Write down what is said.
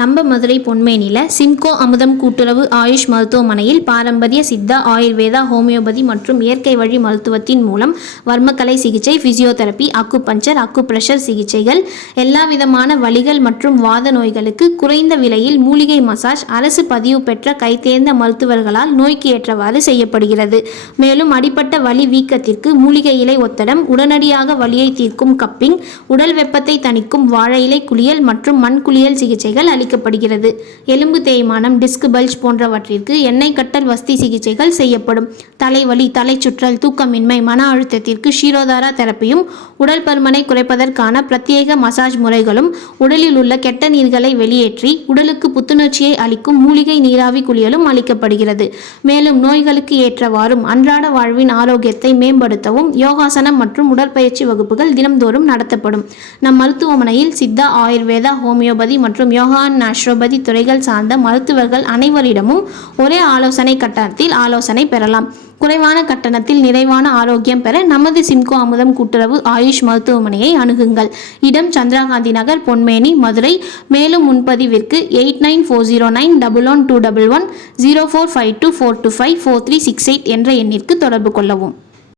நம்ம மதுரை பொன்மேனியில் சிம்கோ அமுதம் கூட்டுறவு ஆயுஷ் மருத்துவமனையில் பாரம்பரிய சித்தா ஆயுர்வேதா ஹோமியோபதி மற்றும் இயற்கை வழி மருத்துவத்தின் மூலம் வர்மக்கலை சிகிச்சை பிசியோதெரபி அக்கு பிரஷர் சிகிச்சைகள் எல்லா விதமான வலிகள் மற்றும் வாத நோய்களுக்கு குறைந்த விலையில் மூலிகை மசாஜ் அரசு பதிவு பெற்ற கைதேர்ந்த மருத்துவர்களால் நோய்க்கு ஏற்றவாறு செய்யப்படுகிறது. மேலும் அடிப்பட்ட வலி வீக்கத்திற்கு மூலிகை இலை ஒத்தடம் உடனடியாக வலியை தீர்க்கும் கப்பிங் உடல் வெப்பத்தை தணிக்கும் வாழை இலை குளியல் மற்றும் மண் குளியல் சிகிச்சைகள் அளிக்கப்படுகிறது எலும்பு தேய்மானம் டிஸ்க் பல்ஜ் போன்றவற்றிற்கு எண்ணெய் கட்டல் வஸ்தி சிகிச்சைகள் செய்யப்படும். தலைவலி தலைச்சுற்றல் தூக்கமின்மை மன அழுத்தத்திற்கு ஷீரோதாரா தெரப்பியும் உடல் பருமனை குறைப்பதற்கான பிரத்யேக மசாஜ் முறைகளும் உடலில் உள்ள கெட்ட நீர்களை வெளியேற்றி உடலுக்கு புத்துணர்ச்சியை அளிக்கும் மூலிகை நீராவி குளியலும் அளிக்கப்படுகிறது. மேலும் நோய்களுக்கு ஏற்றவாறும் அன்றாட வாழ்வின் ஆரோக்கியத்தை மேம்படுத்தவும் யோகாசனம் மற்றும் உடற்பயிற்சி வகுப்புகள் தினம்தோறும் நடத்தப்படும். நம் மருத்துவமனையில் சித்தா ஆயுர்வேதா ஹோமியோபதி மற்றும் யோகா நேச்சுரோபதி துறைகள் சார்ந்த மருத்துவர்கள் அனைவரிடமும் ஒரே ஆலோசனை கட்டணத்தில் ஆலோசனை பெறலாம். குறைவான கட்டணத்தில் நிறைவான ஆரோக்கியம் பெற நமது சிம்கோ அமுதம் கூட்டுறவு ஆயுஷ் மருத்துவமனையை அணுகுங்கள். இடம் சந்திரகாந்தி நகர் பொன்மேனி மதுரை. மேலும் முன்பதிவிற்கு eight nine four zero nine double one two double one zero four five two four two five four three six eight என்ற எண்ணிற்கு தொடர்பு கொள்ளவும்.